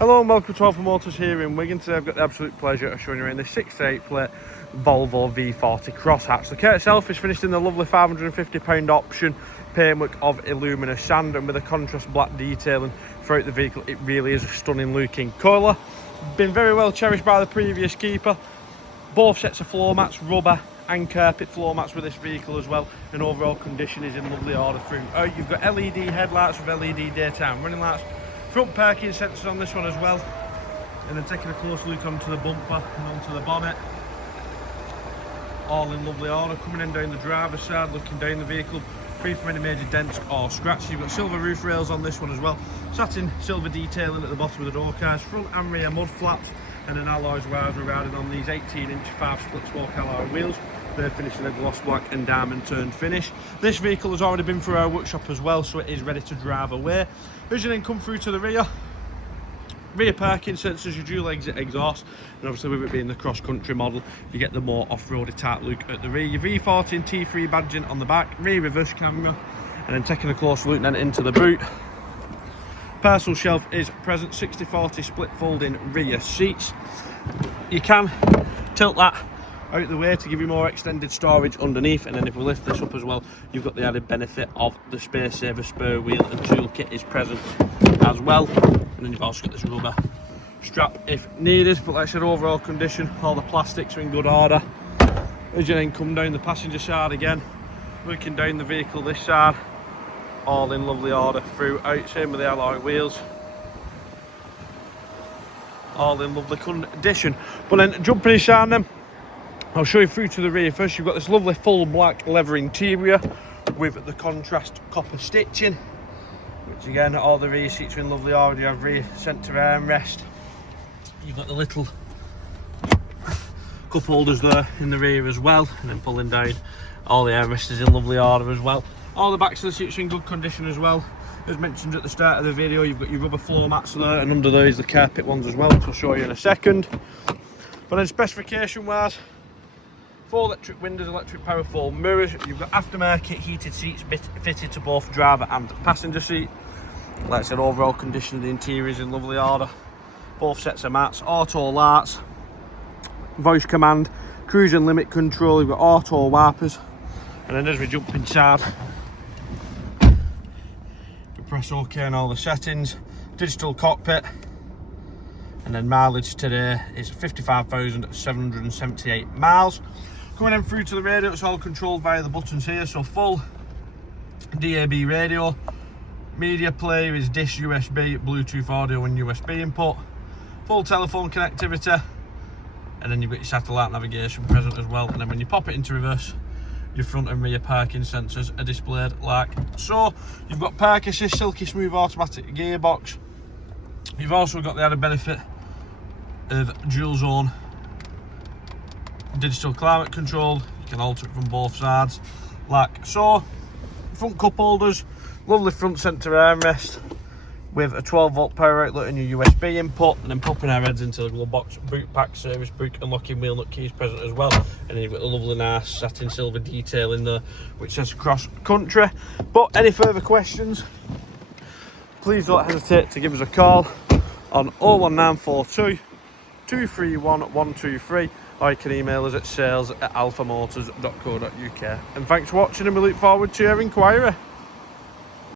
Hello and welcome to Alpha Motors here in Wigan. Today I've got the absolute pleasure of showing you around the 6.8 plate Volvo V40 Cross Hatch. The kit itself is finished in the lovely £550 option paintwork of Luminous Sand, and with a contrast black detailing throughout the vehicle. It really is a stunning looking colour. Been very well cherished by the previous keeper. Both sets of floor mats, rubber and carpet floor mats with this vehicle as well, and overall condition is in lovely order throughout. You've got LED headlights with LED daytime running lights, front parking sensors on this one as well, and then taking a close look onto the bumper and onto the bonnet, all in lovely order. Coming in down the driver's side, looking down the vehicle, free from any major dents or scratches. You've got silver roof rails on this one as well, satin silver detailing at the bottom of the door cards, front and rear mud flaps, and an alloys riser riding on these 18-inch 5-split spoke alloy wheels. They're finished in a gloss black and diamond turned finish. This vehicle has already been through our workshop as well, so it is ready to drive away. As you then come through to the rear parking sensors, your dual exit exhaust, and obviously with it being the cross country model, you get the more off-roady type look at the rear. Your V40 and T3 badging on the back, rear reverse camera, and then taking a close look then into the boot. Parcel shelf is present, 60/40 split folding rear seats. You can tilt that out the way to give you more extended storage underneath, and then if we lift this up as well, you've got the added benefit of the space saver spare wheel and toolkit is present as well, and then you've also got this rubber strap if needed. But like I said, overall condition, all the plastics are in good order. As you then come down the passenger side again, looking down the vehicle this side, all in lovely order throughout. Same with the alloy wheels, all in lovely condition. But then jumping inside them, I'll show you through to the rear first. You've got this lovely full black leather interior with the contrast copper stitching, which again, all the rear seats are in lovely order. You have rear centre armrest. You've got the little cup holders there in the rear as well, and then pulling down, all the armrests is in lovely order as well. All the backs of the seats are in good condition as well. As mentioned at the start of the video, you've got your rubber floor mats there, and under those the carpet ones as well, which I'll show you in a second. But then specification wise, 4 electric windows, electric power fold mirrors. You've got aftermarket heated seats fitted to both driver and passenger seat. Like I said, overall condition of the interior is in lovely order. Both sets of mats, auto lights, voice command, cruise and limit control. You've got auto wipers, and then as we jump inside, you press OK on all the settings. Digital cockpit, and then mileage today is 55,778 miles. Coming in through to the radio, it's all controlled via the buttons here, so full DAB radio, media player is dish, USB, Bluetooth audio and USB input, full telephone connectivity, and then you've got your satellite navigation present as well. And then when you pop it into reverse, your front and rear parking sensors are displayed like so. You've got park assist, silky smooth automatic gearbox. You've also got the added benefit of dual zone digital climate control. You can alter it from both sides like so. Front cup holders, lovely front centre armrest with a 12-volt power outlet and your USB input, and then popping our heads into the glove box, boot pack, service book and locking wheel nut keys present as well. And then you've got the lovely nice satin silver detail in there which says cross country. But any further questions, please don't hesitate to give us a call on 01942 231 123, or you can email us at sales@alphamotors.co.uk. And thanks for watching, and we look forward to your inquiry.